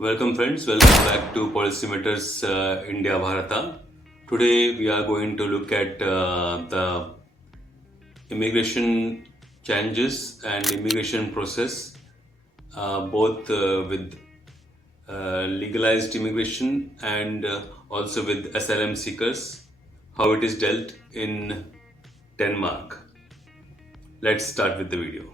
Welcome friends, welcome back to Policymakers India Bharata. Today we are going to look at the immigration changes and immigration process, both with legalized immigration and also with asylum seekers, how it is dealt in Denmark. Let's start with the video.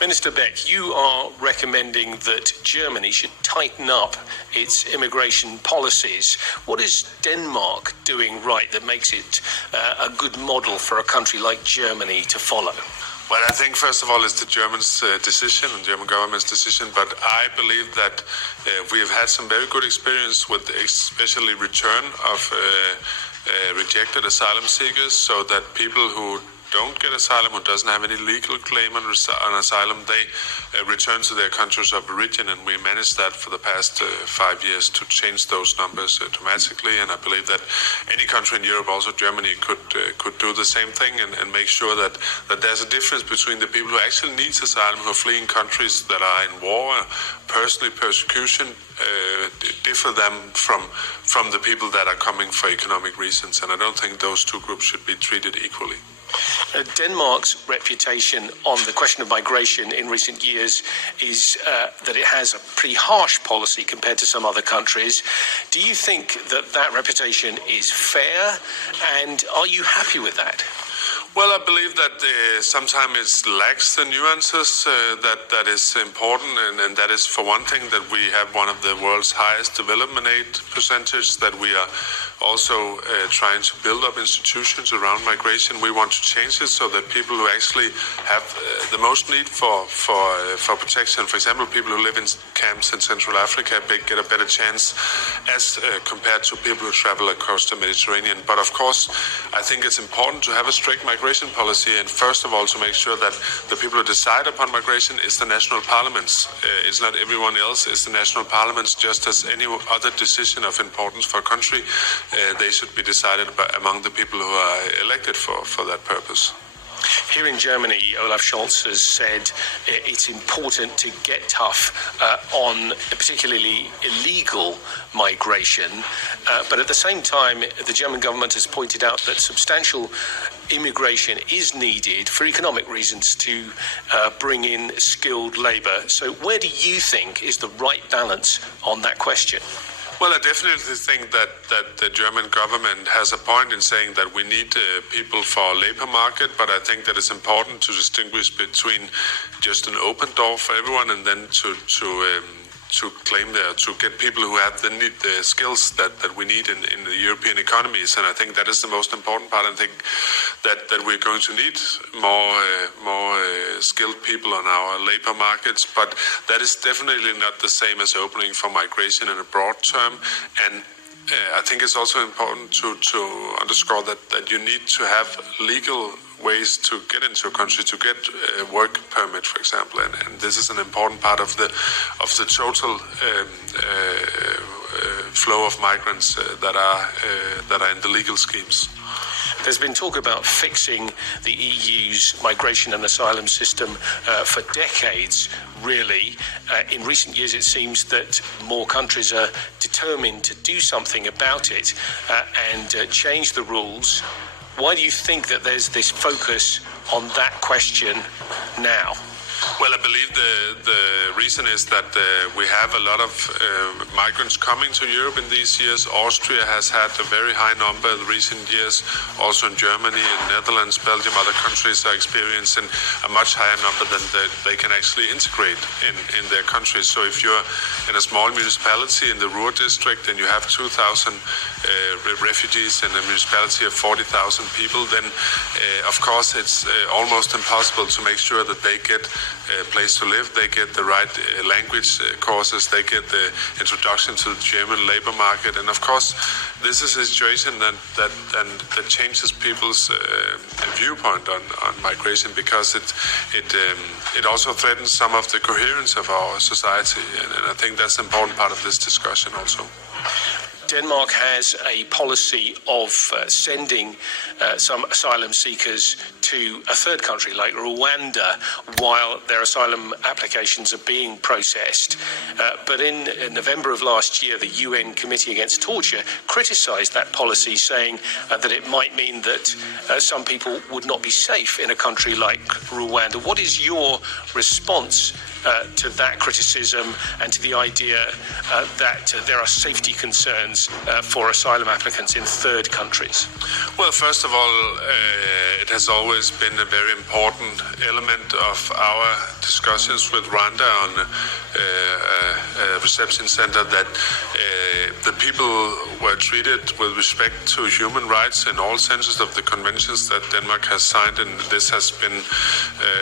Minister Beck, you are recommending that Germany should tighten up its immigration policies. What is Denmark doing right that makes it a good model for a country like Germany to follow? Well, I think first of all it's the Germans' decision and German government's decision, but I believe that we have had some very good experience with especially return of rejected asylum seekers, so that people who don't get asylum, who doesn't have any legal claim on asylum, they return to their countries of origin, and we managed that for the past 5 years to change those numbers dramatically. And I believe that any country in Europe, also Germany, could do the same thing and make sure that there's a difference between the people who actually need asylum, who are fleeing countries that are in war, personally persecution, differ them from the people that are coming for economic reasons. And I don't think those two groups should be treated equally. Denmark's reputation on the question of migration in recent years is that it has a pretty harsh policy compared to some other countries. Do you think that reputation is fair, and are you happy with that? Well, I believe that sometimes it lacks the nuances that is important, and that is, for one thing, that we have one of the world's highest development aid percentage, that we are also trying to build up institutions around migration. We want to change it so that people who actually have the most need for protection, for example, people who live in camps in Central Africa, get a better chance as compared to people who travel across the Mediterranean. But of course, I think it's important to have a strict migration policy, and first of all to make sure that the people who decide upon migration is the national parliaments. It's not everyone else, it's the national parliaments. Just as any other decision of importance for a country, they should be decided by among the people who are elected for that purpose. Here in Germany, Olaf Scholz has said it's important to get tough on particularly illegal migration. But at the same time, the German government has pointed out that substantial immigration is needed for economic reasons to bring in skilled labour. So where do you think is the right balance on that question? Well, I definitely think that the German government has a point in saying that we need people for our labor market, but I think that it's important to distinguish between just an open door for everyone and then to claim to get people who have the skills that we need in the European economies. And I think that is the most important part. I think that we're going to need more skilled people on our labor markets, but that is definitely not the same as opening for migration in a broad term. And I think it's also important to underscore that you need to have legal ways to get into a country, to get a work permit, for example, and this is an important part of the total flow of migrants that are in the legal schemes. There's been talk about fixing the EU's migration and asylum system for decades, really. In recent years, it seems that more countries are determined to do something about it and change the rules. Why do you think that there's this focus on that question now? Well, I believe the reason is that we have a lot of migrants coming to Europe in these years. Austria has had a very high number in recent years. Also in Germany, in Netherlands, Belgium, other countries are experiencing a much higher number than they can actually integrate in their countries. So if you're in a small municipality in the Ruhr district and you have 2,000 refugees in a municipality of 40,000 people, then of course it's almost impossible to make sure that they get a place to live, they get the right language courses, they get the introduction to the German labor market. And of course, this is a situation that changes people's viewpoint on migration, because it also threatens some of the coherence of our society. And I think that's an important part of this discussion also. Denmark has a policy of sending some asylum seekers to a third country like Rwanda while their asylum applications are being processed. But in November of last year, the UN Committee Against Torture criticised that policy, saying that it might mean that some people would not be safe in a country like Rwanda. What is your response to that criticism and to the idea that there are safety concerns for asylum applicants in third countries? Well, first of all, it has always been a very important element of our discussions with Rwanda on a reception center that the people were treated with respect to human rights in all senses of the conventions that Denmark has signed, and this has been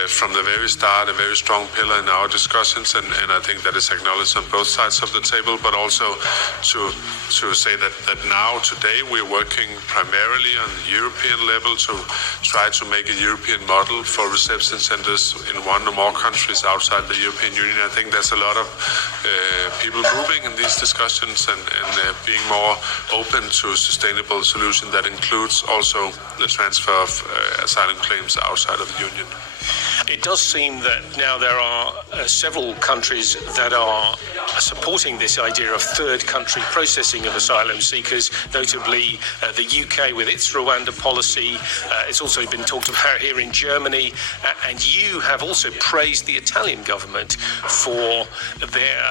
from the very start a very strong pillar in our discussions, and I think that is acknowledged on both sides of the table, but also to say that now, today, we're working primarily on the European level to try to make a European model for reception centers in one or more countries outside the European Union. I think there's a lot of people moving in these discussions and being more open to a sustainable solution that includes also the transfer of asylum claims outside of the Union. It does seem that now there are several countries that are supporting this idea of third country processing of asylum seekers, notably the UK with its Rwanda policy. It's also been talked about here in Germany, and you have also praised the Italian government for their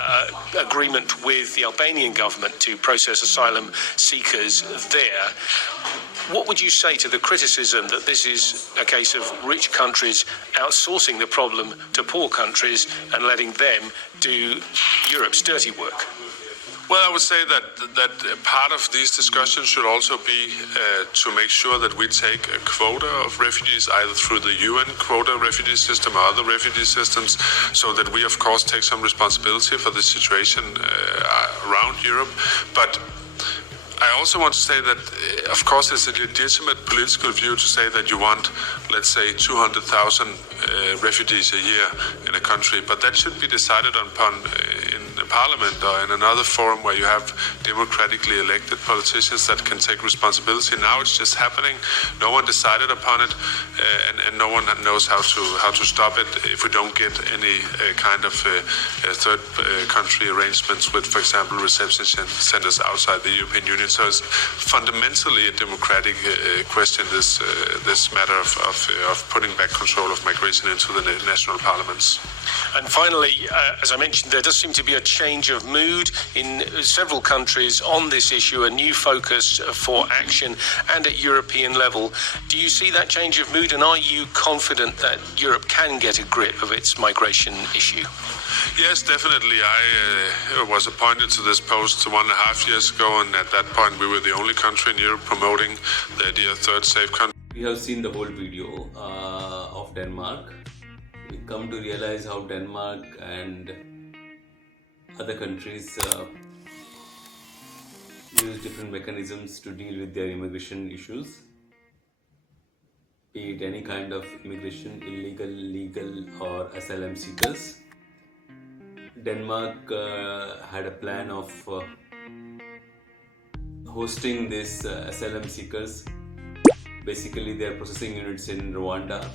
agreement with the Albanian government to process asylum seekers there. What would you say to the criticism that this is a case of rich countries outsourcing the problem to poor countries and letting them do Europe's dirty work? Well, I would say that part of these discussions should also be to make sure that we take a quota of refugees either through the UN quota refugee system or other refugee systems, so that we, of course, take some responsibility for the situation around Europe. But I also want to say that, of course, it's a legitimate political view to say that you want, let's say, 200,000 refugees a year in a country, but that should be decided upon in a parliament or in another forum where you have democratically elected politicians that can take responsibility. Now it's just happening. No one decided upon it, and no one knows how to stop it if we don't get any kind of third country arrangements with, for example, reception centers outside the European Union. So it's fundamentally a democratic question, this matter of putting back control of migration into the national parliaments. And finally, as I mentioned, there does seem to be a change of mood in several countries on this issue, a new focus for action and at European level. Do you see that change of mood, and are you confident that Europe can get a grip of its migration issue? Yes, definitely. I was appointed to this post 1.5 years ago, and at that point we were the only country in Europe promoting the idea of third safe country. We have seen the whole video of Denmark. We come to realize how Denmark and other countries use different mechanisms to deal with their immigration issues, be it any kind of immigration, illegal, legal, or asylum seekers. Denmark had a plan of hosting these asylum seekers. Basically, they are processing units in Rwanda.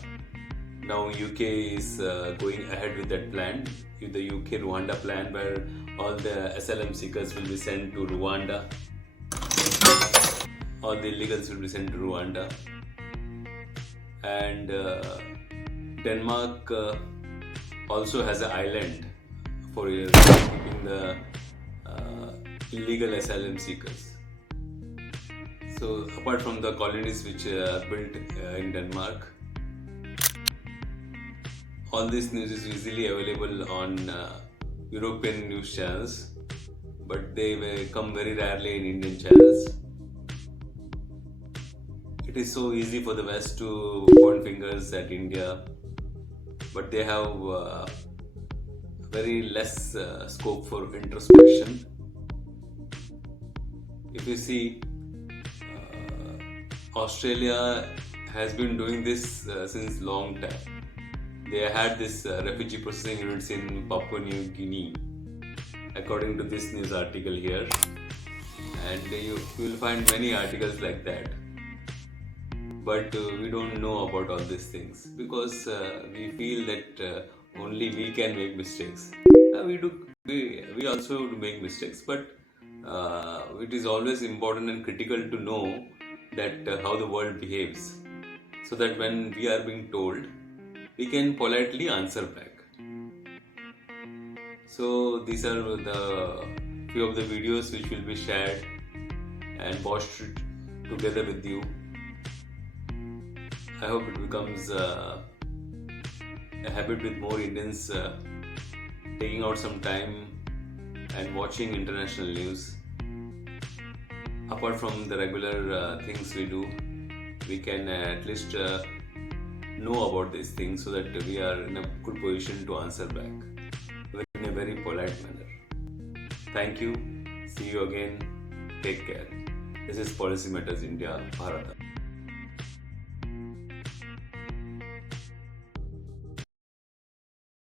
Now UK is going ahead with that plan, with the UK-Rwanda plan, where all the asylum seekers will be sent to Rwanda. All the illegals will be sent to Rwanda. And Denmark also has an island for keeping the illegal asylum seekers. So apart from the colonies which are built in Denmark, all this news is easily available on European news channels, but they come very rarely in Indian channels. It is so easy for the West to point fingers at India, but they have very less scope for introspection. If you see, Australia has been doing this since long time. They had this refugee processing units in Papua New Guinea, according to this news article here. and you will find many articles like that. But we don't know about all these things because we feel that only we can make mistakes. We also do make mistakes, but it is always important and critical to know that how the world behaves, so that when we are being told, we can politely answer back. So these are the few of the videos which will be shared and watched together with you. I hope it becomes a habit with more Indians taking out some time and watching international news. Apart from the regular things we do, we can at least know about these things so that we are in a good position to answer back in a very polite manner. Thank you. See you again. Take care. This is Policy Matters India, Bharat.